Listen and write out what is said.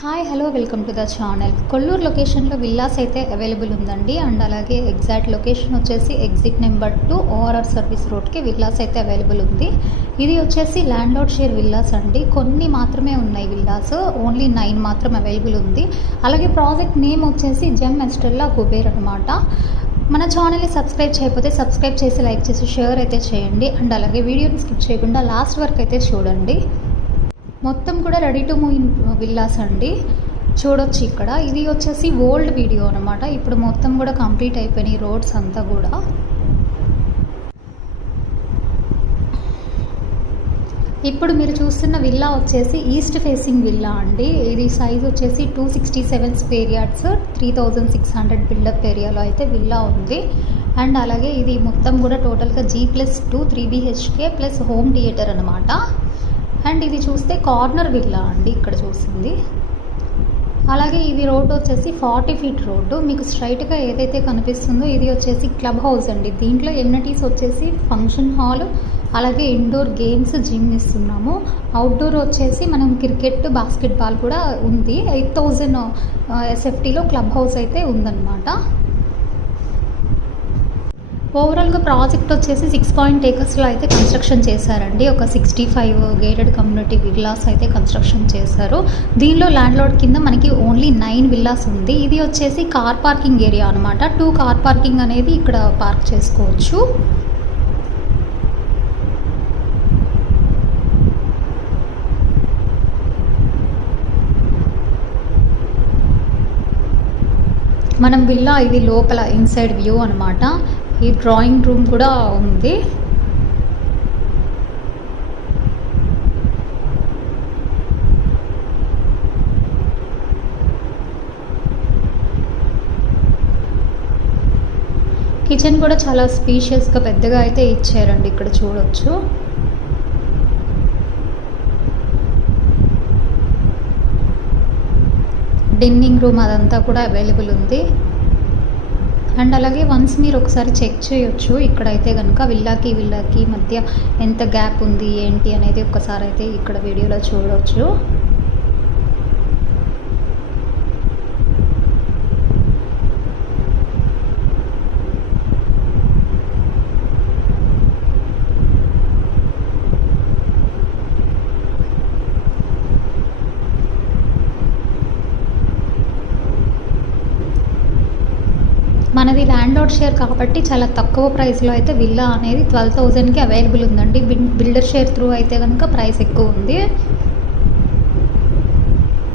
Hi hello welcome to the channel. Kollur లొకేషన్లో villas అయితే available ఉందండి. అండ్ అలాగే ఎగ్జాక్ట్ లొకేషన్ వచ్చేసి ఎగ్జిట్ నెంబర్ 2 ఓఆర్ఆర్ సర్వీస్ రోడ్కి విల్లాస్ అయితే అవైలబుల్ ఉంది. ఇది వచ్చేసి ల్యాండ్ లార్డ్ షేర్ విల్లాస్ అండి. కొన్ని మాత్రమే ఉన్నాయి విల్లాస్, ఓన్లీ 9 మాత్రం అవైలబుల్ ఉంది. అలాగే ప్రాజెక్ట్ నేమ్ వచ్చేసి జెమ్ ఎస్టెల్లా కుబేర్ అనమాట. మన ఛానల్ని సబ్స్క్రైబ్ చేయకపోతే సబ్స్క్రైబ్ చేసి లైక్ చేసి షేర్ అయితే చేయండి. అండ్ అలాగే వీడియోని స్కిప్ చేయకుండా లాస్ట్ వరకు అయితే చూడండి. మొత్తం కూడా ready to move in villas అండి. చూడొచ్చు ఇక్కడ. ఇది వచ్చేసి ఓల్డ్ వీడియో అనమాట. ఇప్పుడు మొత్తం కూడా కంప్లీట్ అయిపోయినాయి రోడ్స్ అంతా కూడా. ఇప్పుడు మీరు చూస్తున్న విల్లా వచ్చేసి ఈస్ట్ ఫేసింగ్ విల్లా అండి. ఇది సైజ్ వచ్చేసి 267 స్క్వేర్ యార్డ్స్, 3600 బిల్డప్ ఏరియాలో అయితే విల్లా ఉంది. అండ్ అలాగే ఇది మొత్తం కూడా టోటల్గా G+2 3 BHK plus home theatre అనమాట. అండ్ ఇది చూస్తే కార్నర్ విల్లా అండి ఇక్కడ చూసింది. అలాగే ఇది రోడ్డు వచ్చేసి 40 ఫీట్ రోడ్డు. మీకు స్ట్రైట్గా ఏదైతే కనిపిస్తుందో ఇది వచ్చేసి క్లబ్ హౌస్ అండి. దీంట్లో ఎమ్యూనిటీస్ వచ్చేసి ఫంక్షన్ హాల్, అలాగే ఇండోర్ గేమ్స్, జిమ్ ఇస్తున్నాము. అవుట్డోర్ వచ్చేసి మనం క్రికెట్, బాస్కెట్బాల్ కూడా ఉంది. 8000 SFTలో క్లబ్ హౌస్ అయితే ఉందన్నమాట. ఓవరాల్గా ప్రాజెక్ట్ వచ్చేసి 6 acresలో అయితే కన్స్ట్రక్షన్ చేశారండి. ఒక 65 గేటెడ్ కమ్యూనిటీ విల్లాస్ అయితే కన్స్ట్రక్షన్ చేశారు. దీనిలో ల్యాండ్ లార్డ్ కింద మనకి ఓన్లీ 9 విల్లాస్ ఉంది. ఇది వచ్చేసి కార్ పార్కింగ్ ఏరియా అనమాట. 2 కార్ పార్కింగ్ అనేది ఇక్కడ పార్క్ చేసుకోవచ్చు. మనం విల్లా ఇది లోపల ఇన్సైడ్ వ్యూ అనమాట. ఈ డ్రాయింగ్ రూమ్ కూడా ఉంది. కిచెన్ కూడా చాలా స్పీషియస్గా పెద్దగా అయితే ఇచ్చారండి. ఇక్కడ చూడొచ్చు. డిన్నింగ్ రూమ్ అదంతా కూడా అవైలబుల్ ఉంది. అండ్ అలాగే వన్స్ మీరు ఒకసారి చెక్ చేయొచ్చు. ఇక్కడైతే కనుక విల్లాకి మధ్య ఎంత గ్యాప్ ఉంది ఏంటి అనేది ఒకసారి అయితే ఇక్కడ వీడియోలో చూడవచ్చు. మనది ల్యాండ్ లార్డ్ షేర్ కాబట్టి చాలా తక్కువ ప్రైస్లో అయితే విల్లా అనేది 12,000కి అవైలబుల్ ఉందండి. బిల్డర్ షేర్ త్రూ అయితే కనుక ప్రైస్ ఎక్కువ ఉంది.